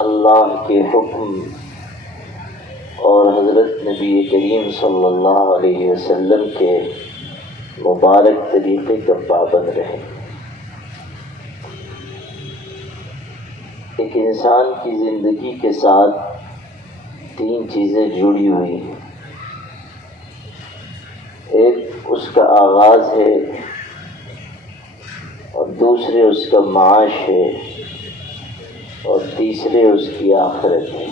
اللہ کے حکم اور حضرت نبی کریم صلی اللہ علیہ وسلم کے مبارک طریقے کا پابند رہے۔ ایک انسان کی زندگی کے ساتھ تین چیزیں جڑی ہوئی ہیں۔ ایک اس کا آغاز ہے، اور دوسرے اس کا معاش ہے، اور تیسرے اس کی آخرت ہے۔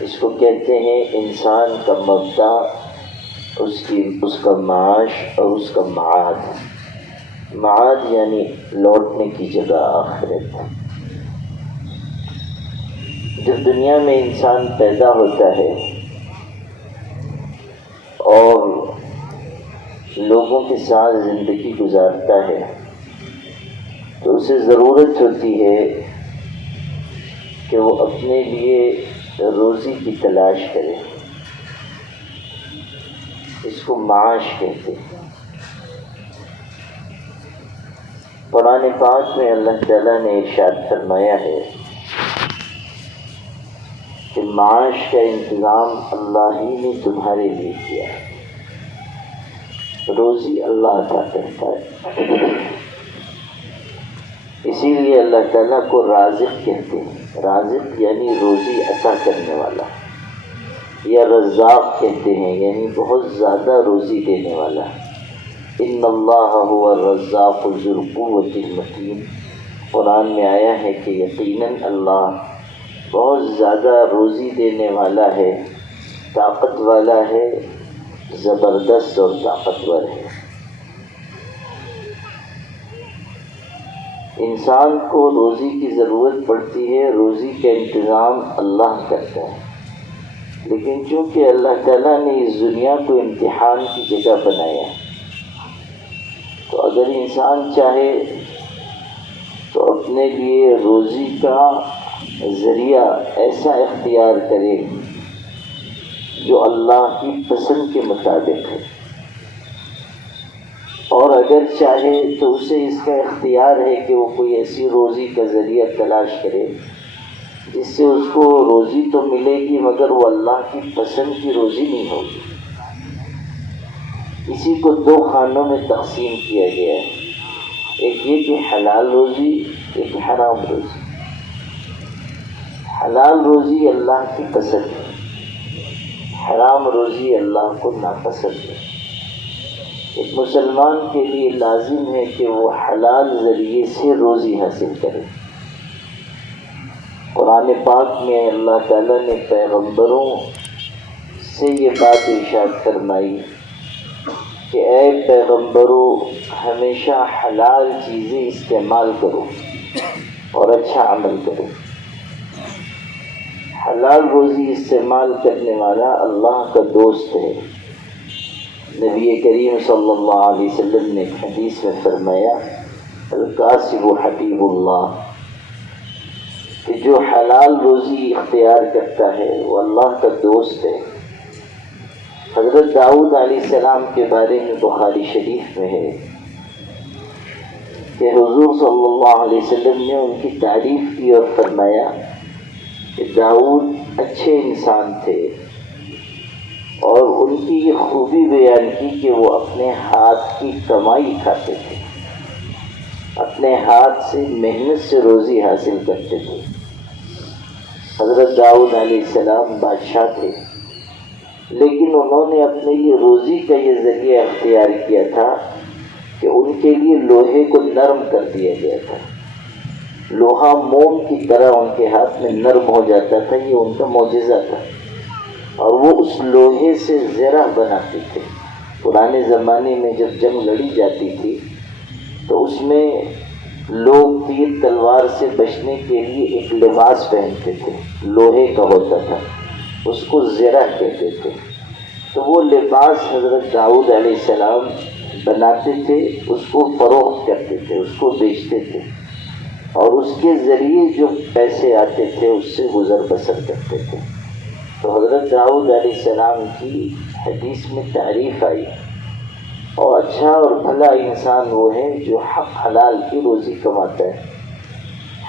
اس کو کہتے ہیں انسان کا مبدا، اس کا معاش اور اس کا معاد۔ معاد یعنی لوٹنے کی جگہ آخرت۔ جب دنیا میں انسان پیدا ہوتا ہے اور لوگوں کے ساتھ زندگی گزارتا ہے تو اسے ضرورت ہوتی ہے کہ وہ اپنے لیے روزی کی تلاش کرے۔ اس کو معاش کہتے ہیں۔ قرآن پاک میں اللہ تعالیٰ نے ارشاد فرمایا ہے کہ معاش کا انتظام اللہ ہی نے تمہارے لیے کیا ہے۔ روزی اللہ عطا کرتا ہے، اسی لیے اللہ تعالیٰ کو رازق کہتے ہیں۔ رازق یعنی روزی عطا کرنے والا، یا رزاق کہتے ہیں یعنی بہت زیادہ روزی دینے والا۔ ان اللہ هو الرزاق ذو القوة المتین، قرآن میں آیا ہے کہ یقیناً اللہ بہت زیادہ روزی دینے والا ہے، طاقت والا ہے، زبردست اور طاقتور ہے۔ انسان کو روزی کی ضرورت پڑتی ہے، روزی کا انتظام اللہ کرتا ہے، لیکن چونکہ اللہ تعالیٰ نے اس دنیا کو امتحان کی جگہ بنایا ہے، تو اگر انسان چاہے تو اپنے لیے روزی کا ذریعہ ایسا اختیار کرے جو اللہ کی پسند کے مطابق ہے، اور اگر چاہے تو اسے اس کا اختیار ہے کہ وہ کوئی ایسی روزی کا ذریعہ تلاش کرے جس سے اس کو روزی تو ملے گی مگر وہ اللہ کی پسند کی روزی نہیں ہوگی۔ اسی کو دو خانوں میں تقسیم کیا گیا ہے، ایک یہ کہ حلال روزی، ایک حرام روزی۔ حلال روزی اللہ کی پسند ہے، حرام روزی اللہ کو ناپسند ہے۔ ایک مسلمان کے لیے لازم ہے کہ وہ حلال ذریعے سے روزی حاصل کرے۔ قرآن پاک میں اللہ تعالیٰ نے پیغمبروں سے یہ بات ارشاد فرمائی کہ اے پیغمبروں، ہمیشہ حلال چیزیں استعمال کرو اور اچھا عمل کرو۔ حلال روزی استعمال کرنے والا اللہ کا دوست ہے۔ نبی کریم صلی اللہ علیہ وسلم نے ایک حدیث میں فرمایا الکاسب حبیب اللہ، کہ جو حلال روزی اختیار کرتا ہے وہ اللہ کا دوست ہے۔ حضرت داؤد علیہ السلام کے بارے میں بخاری شریف میں ہے کہ حضور صلی اللہ علیہ وسلم نے ان کی تعریف کی اور فرمایا کہ داؤد اچھے انسان تھے، اور ان کی یہ خوبی بیان کی کہ وہ اپنے ہاتھ کی کمائی کھاتے تھے، اپنے ہاتھ سے محنت سے روزی حاصل کرتے تھے۔ حضرت داؤد علیہ السلام بادشاہ تھے، لیکن انہوں نے اپنے لیے روزی کا یہ ذریعہ اختیار کیا تھا کہ ان کے لیے لوہے کو نرم کر دیا گیا تھا۔ لوہا موم کی طرح ان کے ہاتھ میں نرم ہو جاتا تھا، یہ ان کا معجزہ تھا، اور وہ اس لوہے سے زرہ بناتے تھے۔ پرانے زمانے میں جب جنگ لڑی جاتی تھی تو اس میں لوگ تیر تلوار سے بچنے کے لیے ایک لباس پہنتے تھے، لوہے کا ہوتا تھا، اس کو زرہ کہتے تھے۔ تو وہ لباس حضرت داؤد علیہ السلام بناتے تھے، اس کو فروخت کرتے تھے، اس کو بیچتے تھے، اور اس کے ذریعے جو پیسے آتے تھے اس سے گزر بسر کرتے تھے۔ تو حضرت داؤد علیہ السلام کی حدیث میں تعریف آئی، اور اچھا اور بھلا انسان وہ ہے جو حق حلال کی روزی کماتا ہے۔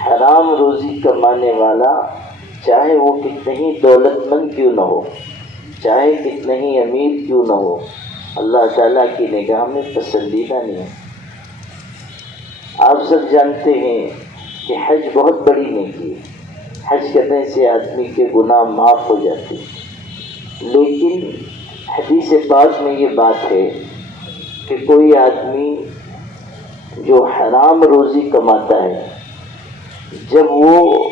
حرام روزی کمانے والا چاہے وہ کتنے ہی دولت مند کیوں نہ ہو، چاہے کتنے ہی امیر کیوں نہ ہو، اللہ تعالیٰ کی نگاہ میں پسندیدہ نہیں ہے۔ آپ سب جانتے ہیں کہ حج بہت بڑی نیکی ہے، حج کرنے سے آدمی کے گناہ معاف ہو جاتے ہیں، لیکن حدیث پاک میں یہ بات ہے کہ کوئی آدمی جو حرام روزی کماتا ہے، جب وہ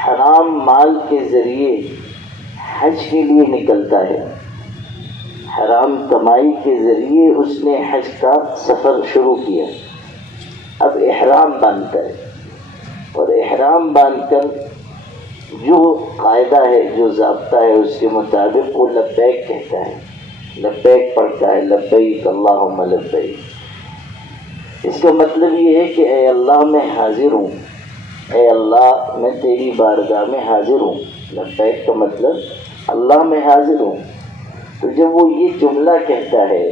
حرام مال کے ذریعے حج کے لیے نکلتا ہے، حرام کمائی کے ذریعے اس نے حج کا سفر شروع کیا، اب احرام باندھتا ہے، اور احرام باندھ کر جو قاعدہ ہے، جو ضابطہ ہے، اس کے مطابق وہ لبیک کہتا ہے، لبیک پڑھتا ہے، لبیک اللہم لبیک۔ اس کا مطلب یہ ہے کہ اے اللہ میں حاضر ہوں، اے اللہ میں تیری بارگاہ میں حاضر ہوں۔ لبیک کا مطلب اللہ میں حاضر ہوں۔ تو جب وہ یہ جملہ کہتا ہے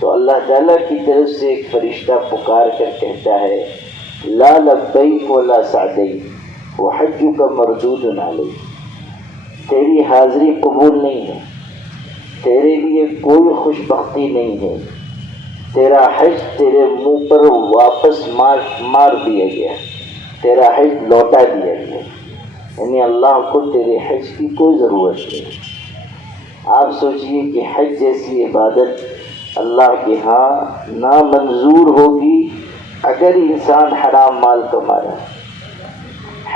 تو اللہ تعالیٰ کی طرف سے ایک فرشتہ پکار کر کہتا ہے لا لبیک ولا سعدیک وحجک مردود علیک، تیری حاضری قبول نہیں ہے، تیرے لیے کوئی خوش بختی نہیں ہے، تیرا حج تیرے منہ پر واپس مار دیا گیا، تیرا حج لوٹا دیا گیا، یعنی اللہ کو تیرے حج کی کوئی ضرورت نہیں۔ آپ سوچئے کہ حج جیسی عبادت اللہ کے ہاں نامنظور ہوگی اگر انسان حرام مال کما رہا ہے،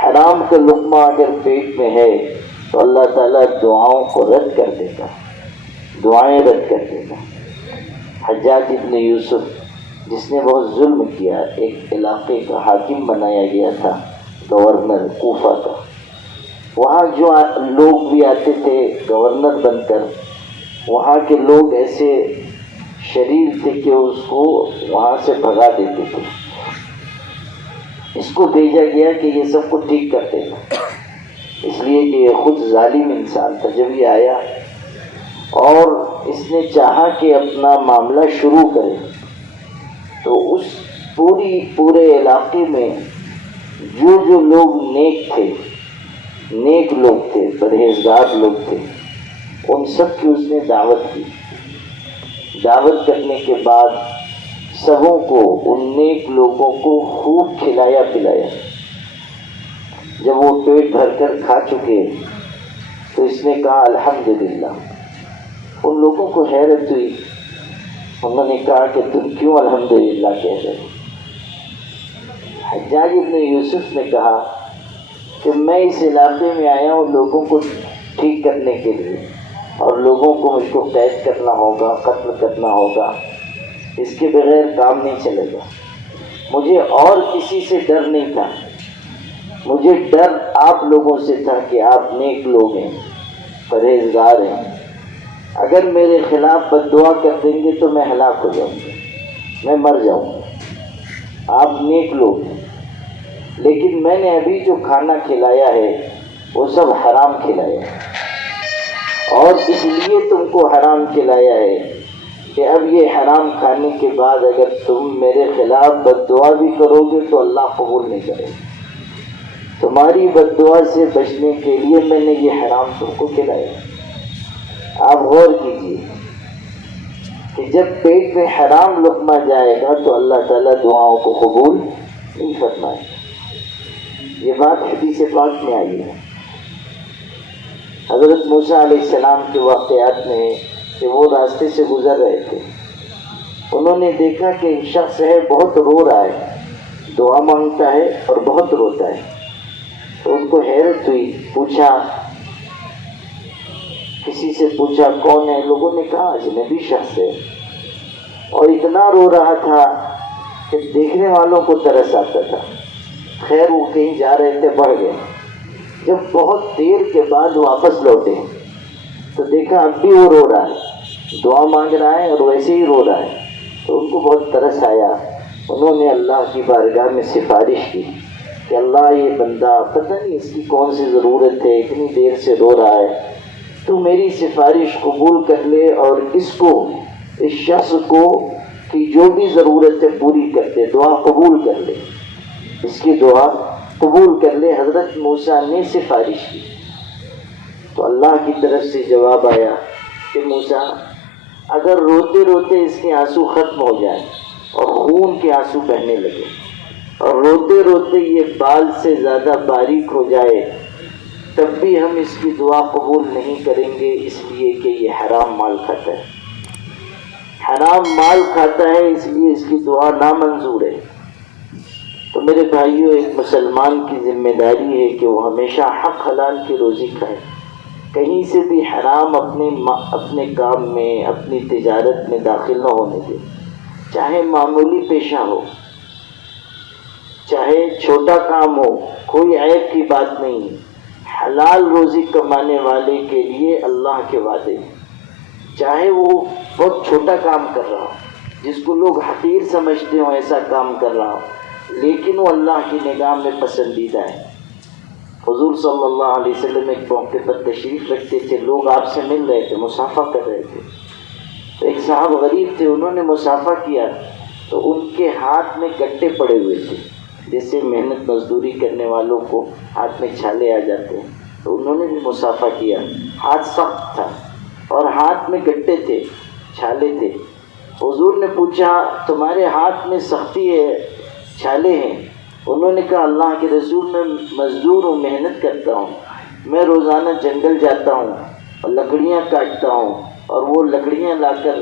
حرام کا لقمہ اگر پیٹ میں ہے تو اللہ تعالیٰ دعاؤں کو رد کر دیتا، دعائیں رد کر دیتا۔ حجاج ابن یوسف جس نے بہت ظلم کیا، ایک علاقے کا حاکم بنایا گیا تھا، گورنر کوفہ کا، وہاں جو لوگ بھی آتے تھے گورنر بن کر، وہاں کے لوگ ایسے شریر تھے کہ اس کو وہاں سے بھگا دیتے تھے۔ اس کو بھیجا گیا کہ یہ سب کو ٹھیک کر دے گا، اس لیے کہ یہ خود ظالم انسان تھا۔ جب یہ آیا اور اس نے چاہا کہ اپنا معاملہ شروع کرے تو اس پورے علاقے میں جو لوگ نیک لوگ تھے، پرہیزگار لوگ تھے، ان سب کی اس نے دعوت کی۔ دعوت کرنے کے بعد سبوں کو، ان نیک لوگوں کو خوب کھلایا پلایا۔ جب وہ پیٹ بھر کر کھا چکے تو اس نے کہا الحمدللہ۔ ان لوگوں کو حیرت ہوئی، انہوں نے کہا کہ تم کیوں الحمدللہ کہہ رہے ہو؟ حجاج ابن یوسف نے کہا کہ میں اس علاقے میں آیا ہوں لوگوں کو ٹھیک کرنے کے لیے، اور لوگوں کو مجھ کو قید کرنا ہوگا، قتل کرنا ہوگا، اس کے بغیر کام نہیں چلے گا۔ مجھے اور کسی سے ڈر نہیں تھا، مجھے ڈر آپ لوگوں سے تھا کہ آپ نیک لوگ ہیں، پرہیزگار ہیں، اگر میرے خلاف بد دعا کر دیں گے تو میں ہلاک ہو جاؤں گا، میں مر جاؤں گا۔ آپ نیک لوگ ہیں، لیکن میں نے ابھی جو کھانا کھلایا ہے وہ سب حرام کھلایا ہے، اور اس لیے تم کو حرام کھلایا ہے کہ اب یہ حرام کھانے کے بعد اگر تم میرے خلاف بد دعا بھی کرو گے تو اللہ قبول نہیں کرے گا۔ تمہاری بد دعا سے بچنے کے لیے میں نے یہ حرام تم کو کھلایا۔ آپ غور کیجیے کہ جب پیٹ میں حرام لقمہ جائے گا تو اللہ تعالیٰ دعاؤں کو قبول نہیں فرمائے گا۔ یہ بات حدیث پاک میں آئی ہے۔ حضرت موسیٰ علیہ السلام کے واقعات میں کہ وہ راستے سے گزر رہے تھے، انہوں نے دیکھا کہ ایک شخص ہے بہت رو رہا ہے، دعا مانگتا ہے اور بہت روتا ہے۔ تو ان کو حیرت ہوئی، پوچھا، کسی سے پوچھا کون ہے؟ لوگوں نے کہا اجنبی شخص ہے، اور اتنا رو رہا تھا کہ دیکھنے والوں کو ترس آتا تھا۔ خیر وہ کہیں جا رہے تھے، بڑھ گئے۔ جب بہت دیر کے بعد واپس لوٹے تو دیکھا اب بھی وہ رو رہا ہے، دعا مانگ رہا ہے اور ویسے ہی رو رہا ہے۔ تو ان کو بہت ترس آیا، انہوں نے اللہ کی بارگاہ میں سفارش کی کہ اللہ یہ بندہ پتہ نہیں اس کی کون سی ضرورت ہے، اتنی دیر سے رو رہا ہے، تو میری سفارش قبول کر لے اور اس شخص کو کی جو بھی ضرورت ہے پوری کر دے، دعا قبول کر لے، اس کی دعا قبول کر لے۔ حضرت موسیٰ نے سفارش کی تو اللہ کی طرف سے جواب آیا کہ موسیٰ اگر روتے روتے اس کے آنسو ختم ہو جائیں اور خون کے آنسو بہنے لگے اور روتے روتے یہ بال سے زیادہ باریک ہو جائے تب بھی ہم اس کی دعا قبول نہیں کریں گے، اس لیے کہ یہ حرام مال کھاتا ہے، حرام مال کھاتا ہے، اس لیے اس کی دعا نامنظور ہے۔ تو میرے بھائیوں، ایک مسلمان کی ذمہ داری ہے کہ وہ ہمیشہ حق حلال کی روزی کھائے، کہیں سے بھی حرام اپنے کام میں، اپنی تجارت میں داخل نہ ہونے دے، چاہے معمولی پیشہ ہو، چاہے چھوٹا کام ہو، کوئی عیب کی بات نہیں۔ حلال روزی کمانے والے کے لیے اللہ کے وعدے، چاہے وہ بہت چھوٹا کام کر رہا ہو، جس کو لوگ حقیر سمجھتے ہوں ایسا کام کر رہا ہو، لیکن وہ اللہ کی نگاہ میں پسندیدہ ہے۔ حضور صلی اللہ علیہ وسلم ایک موقع پر تشریف رکھتے تھے، لوگ آپ سے مل رہے تھے، مصافحہ کر رہے تھے، تو ایک صاحب غریب تھے، انہوں نے مصافحہ کیا تو ان کے ہاتھ میں گٹے پڑے ہوئے تھے، جیسے محنت مزدوری کرنے والوں کو ہاتھ میں چھالے آ جاتے ہیں، تو انہوں نے بھی مصافحہ کیا، ہاتھ سخت تھا اور ہاتھ میں گٹے تھے، چھالے تھے۔ حضور نے پوچھا تمہارے ہاتھ میں سختی ہے، چھالے ہیں؟ انہوں نے کہا اللہ کے رسول، میں مزدور ہوں، محنت کرتا ہوں، میں روزانہ جنگل جاتا ہوں اور لکڑیاں کاٹتا ہوں اور وہ لکڑیاں لا کر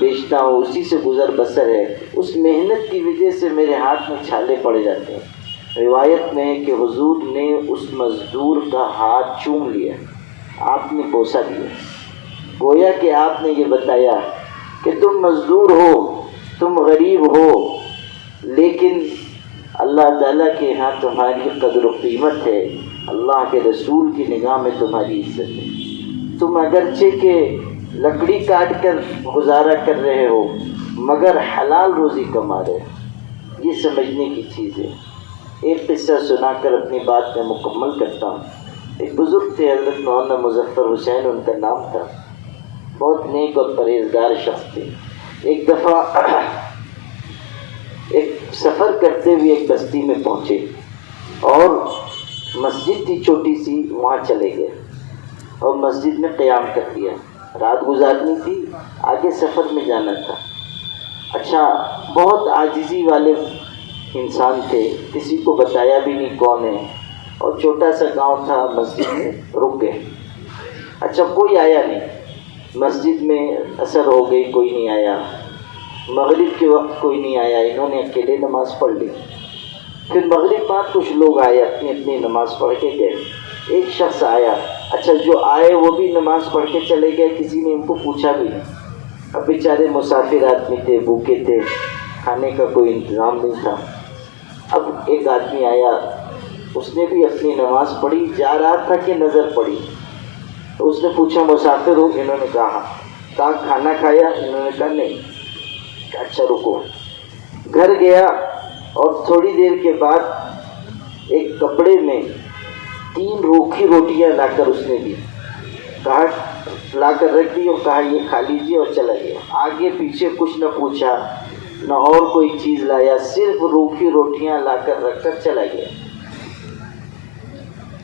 بیچتا ہوں، اسی سے گزر بسر ہے، اس محنت کی وجہ سے میرے ہاتھ میں چھالے پڑ جاتے ہیں۔ روایت میں ہے کہ حضور نے اس مزدور کا ہاتھ چوم لیا، آپ نے بوسہ دیا، گویا کہ آپ نے یہ بتایا کہ تم مزدور ہو، تم غریب ہو، لیکن اللہ تعالیٰ کے ہاں تمہاری قدر و قیمت ہے، اللہ کے رسول کی نگاہ میں تمہاری عزت ہے۔ تم اگرچہ کہ لکڑی کاٹ کر گزارا کر رہے ہو مگر حلال روزی کما رہے ہو، یہ سمجھنے کی چیز ہے۔ ایک قصہ سنا کر اپنی بات میں مکمل کرتا ہوں۔ ایک بزرگ تھے، حضرت مولانا مظفر حسین ان کا نام تھا، بہت نیک اور پرہیزگار شخص تھے۔ ایک دفعہ ایک سفر کرتے ہوئے ایک بستی میں پہنچے اور مسجد تھی چھوٹی سی، وہاں چلے گئے اور مسجد میں قیام کر دیا، رات گزارنی تھی، آگے سفر میں جانا تھا۔ اچھا، بہت عاجزی والے انسان تھے، کسی کو بتایا بھی نہیں کون ہے، اور چھوٹا سا گاؤں تھا، مسجد میں رک گئے۔ اچھا، کوئی آیا نہیں، مسجد میں اثر ہو گئی، کوئی نہیں آیا، مغرب کے وقت کوئی نہیں آیا، انہوں نے اکیلے نماز پڑھ لی۔ پھر مغرب بعد کچھ لوگ آئے، اپنی اپنی نماز پڑھ کے گئے۔ ایک شخص آیا، اچھا جو آئے وہ بھی نماز پڑھ کے چلے گئے، کسی نے ان کو پوچھا بھی نہیں۔ اب بیچارے مسافر آدمی تھے، بھوکے تھے، کھانے کا کوئی انتظام نہیں تھا۔ اب ایک آدمی آیا، اس نے بھی اپنی نماز پڑھی، جا رہا تھا کہ نظر پڑی، تو اس نے پوچھا مسافر ہو؟ انہوں نے کہا کہا کھانا کھایا؟ انہوں نے کہا نہیں۔ اچھا رکو۔ گھر گیا اور تھوڑی دیر کے بعد ایک کپڑے میں 3 روکھی روٹیاں لا کر اس نے دی، کہا لا کر رکھ دی اور کہا یہ کھا لیجیے، اور چلا گیا۔ آگے پیچھے کچھ نہ پوچھا، نہ اور کوئی چیز لایا، صرف روکھی روٹیاں لا کر رکھ کر چلا گیا۔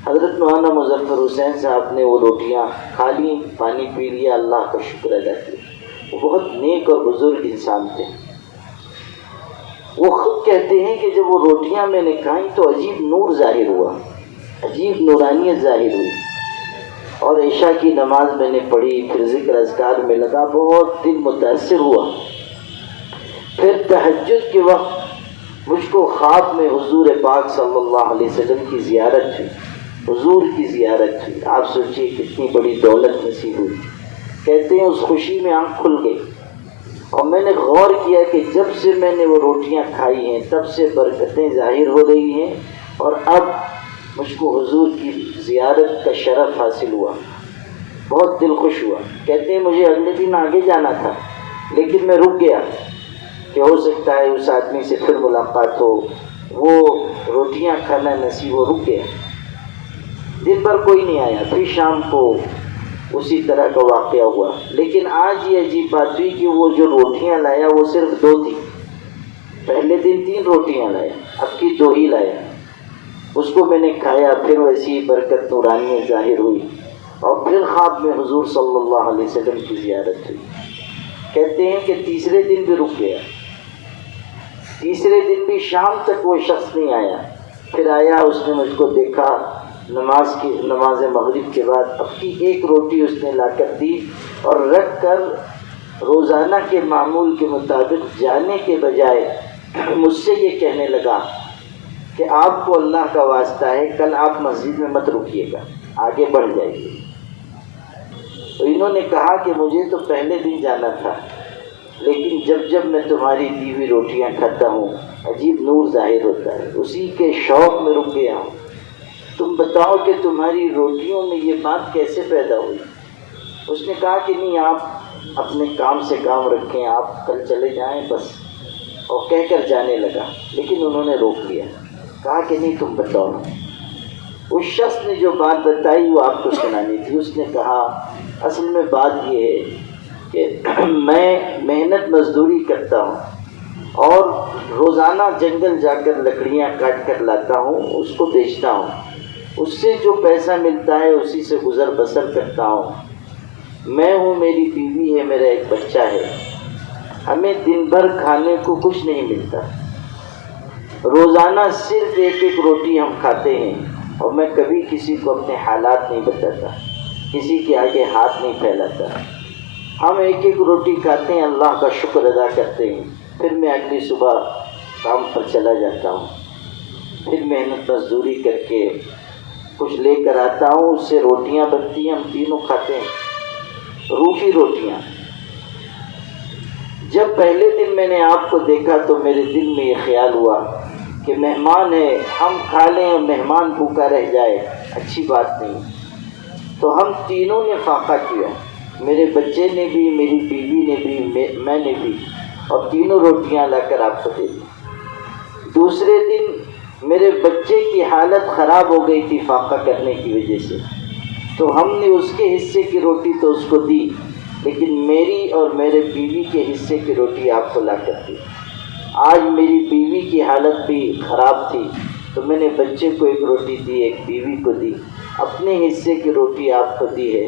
حضرت مولانا مظفر حسین صاحب نے وہ روٹیاں کھا لی، پانی پی لیا، اللہ کا شکر ادا کیا۔ وہ بہت نیک اور بزرگ انسان تھے۔ وہ خود کہتے ہیں کہ جب وہ روٹیاں میں نے کھائیں تو عجیب نور ظاہر ہوا، عجیب نورانیت ظاہر ہوئی، اور عشاء کی نماز میں نے پڑھی، پھر ذکر اذکار میں لگا، بہت دل متاثر ہوا۔ پھر تہجد کے وقت مجھ کو خواب میں حضور پاک صلی اللہ علیہ وسلم کی زیارت ہوئی، حضور کی زیارت ہوئی۔ آپ سوچئے کتنی بڑی دولت نصیب ہوئی۔ کہتے ہیں اس خوشی میں آنکھ کھل گئی اور میں نے غور کیا کہ جب سے میں نے وہ روٹیاں کھائی ہیں تب سے برکتیں ظاہر ہو رہی ہیں، اور اب مجھ کو حضور کی زیارت کا شرف حاصل ہوا، بہت دل خوش ہوا۔ کہتے ہیں مجھے اگلے دن آگے جانا تھا لیکن میں رک گیا کہ ہو سکتا ہے اس آدمی سے پھر ملاقات ہو، وہ روٹیاں کھانا نصیب ہو، رک گیا۔ دن بھر کوئی نہیں آیا، پھر شام کو اسی طرح کا واقعہ ہوا، لیکن آج یہ عجیب بات ہوئی کہ وہ جو روٹیاں لایا وہ صرف 2 تھی۔ پہلے دن 3 روٹیاں لایا، اب کی 2 ہی لایا۔ اس کو میں نے کھایا، پھر ویسی برکت نورانیت ظاہر ہوئی، اور پھر خواب میں حضور صلی اللہ علیہ وسلم کی زیارت ہوئی۔ کہتے ہیں کہ تیسرے دن بھی رک گیا، تیسرے دن بھی شام تک وہ شخص نہیں آیا، پھر آیا، اس نے مجھ کو دیکھا، نماز مغرب کے بعد اپنی ایک روٹی اس نے لا کر دی اور رکھ کر روزانہ کے معمول کے مطابق جانے کے بجائے مجھ سے یہ کہنے لگا کہ آپ کو اللہ کا واسطہ ہے، کل آپ مسجد میں مت رکیے گا، آگے بڑھ جائیے۔ تو انہوں نے کہا کہ مجھے تو پہلے دن جانا تھا، لیکن جب میں تمہاری دی ہوئی روٹیاں کھاتا ہوں عجیب نور ظاہر ہوتا ہے، اسی کے شوق میں رک گیا ہوں۔ تم بتاؤ کہ تمہاری روٹیوں میں یہ بات کیسے پیدا ہوئی؟ اس نے کہا کہ نہیں، آپ اپنے کام سے کام رکھیں، آپ کل چلے جائیں بس، اور کہہ کر جانے لگا، لیکن انہوں نے روک لیا، کہا کہ نہیں تم بتاؤ۔ اس شخص نے جو بات بتائی وہ آپ کو سنانی تھی۔ اس نے کہا اصل میں بات یہ ہے کہ میں محنت مزدوری کرتا ہوں اور روزانہ جنگل جا کر لکڑیاں کاٹ کر لاتا ہوں، اس کو بیچتا ہوں، اس سے جو پیسہ ملتا ہے اسی سے گزر بسر کرتا ہوں۔ میں ہوں، میری بیوی ہے، میرا ایک بچہ ہے، ہمیں دن بھر کھانے کو کچھ نہیں ملتا، روزانہ صرف ایک روٹی ہم کھاتے ہیں، اور میں کبھی کسی کو اپنے حالات نہیں بتاتا، کسی کے آگے ہاتھ نہیں پھیلاتا۔ ہم ایک روٹی کھاتے ہیں، اللہ کا شکر ادا کرتے ہیں، پھر میں اگلی صبح کام پر چلا جاتا ہوں، پھر محنت مزدوری کر کے کچھ لے کر آتا ہوں، اس سے روٹیاں بنتی ہیں، ہم تینوں کھاتے ہیں، روکھی روٹیاں۔ جب پہلے دن میں نے آپ کو دیکھا تو میرے دل میں یہ خیال ہوا کہ مہمان ہے، ہم کھا لیں اور مہمان بھوکا رہ جائے، اچھی بات نہیں۔ تو ہم تینوں نے فاقہ کیا، میرے بچے نے بھی، میری بیوی نے بھی، میں نے بھی، اور تینوں روٹیاں لا کر آپ کو دے دی۔ دوسرے دن میرے بچے کی حالت خراب ہو گئی تھی فاقہ کرنے کی وجہ سے، تو ہم نے اس کے حصے کی روٹی تو اس کو دی، لیکن میری اور میرے بیوی کے حصے کی روٹی آپ کو لا کر دی۔ آج میری بیوی کی حالت بھی خراب تھی، تو میں نے بچے کو ایک روٹی دی، ایک بیوی کو دی، اپنے حصے کی روٹی آپ کو دی ہے،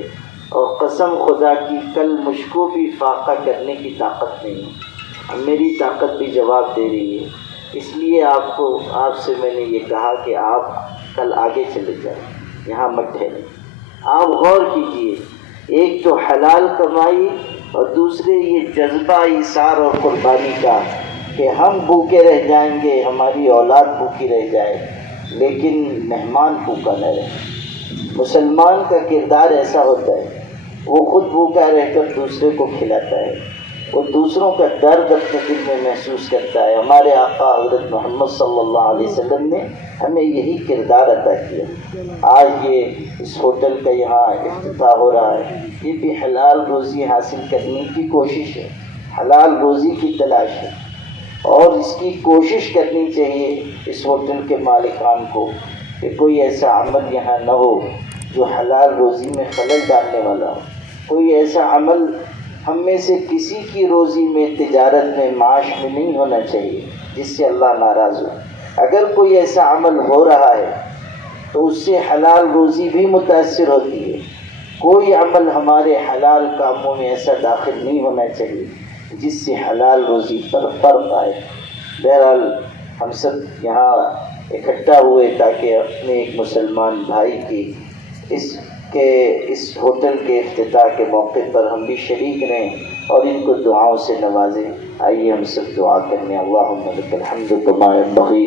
اور قسم خدا کی کل مجھ کو بھی فاقہ کرنے کی طاقت نہیں ہے، میری طاقت بھی جواب دے رہی ہے۔ اس لیے آپ سے میں نے یہ کہا کہ آپ کل آگے چلے جائیں، یہاں مت ٹھہریں۔ آپ غور کیجئے، ایک تو حلال کمائی اور دوسرے یہ جذبہ ایثار اور قربانی کا کہ ہم بھوکے رہ جائیں گے، ہماری اولاد بھوکی رہ جائے، لیکن مہمان بھوکا نہ رہے۔ مسلمان کا کردار ایسا ہوتا ہے، وہ خود بھوکا رہ کر دوسرے کو کھلاتا ہے، وہ دوسروں کا درد اپنے دل میں محسوس کرتا ہے۔ ہمارے آقا حضرت محمد صلی اللہ علیہ وسلم نے ہمیں یہی کردار عطا کیا۔ آج یہ اس ہوٹل کا یہاں افتتاح ہو رہا ہے، یہ بھی حلال روزی حاصل کرنے کی کوشش ہے، حلال روزی کی تلاش ہے، اور اس کی کوشش کرنی چاہیے اس ہوٹل کے مالکان کو کہ کوئی ایسا عمل یہاں نہ ہو جو حلال روزی میں خلل ڈالنے والا ہو، کوئی ایسا عمل ہم میں سے کسی کی روزی میں، تجارت میں، معاش میں نہیں ہونا چاہیے جس سے اللہ ناراض ہو۔ اگر کوئی ایسا عمل ہو رہا ہے تو اس سے حلال روزی بھی متاثر ہوتی ہے۔ کوئی عمل ہمارے حلال کاموں میں ایسا داخل نہیں ہونا چاہیے جس سے حلال روزی پر فرق آئے۔ بہرحال ہم سب یہاں اکٹھا ہوئے تاکہ اپنے ایک مسلمان بھائی کی اس ہوٹل کے افتتاح کے موقع پر ہم بھی شریک رہیں اور ان کو دعاؤں سے نوازیں۔ آئیے ہم سب دعا کرنے۔ اللہم لک الحمد کما ينبغی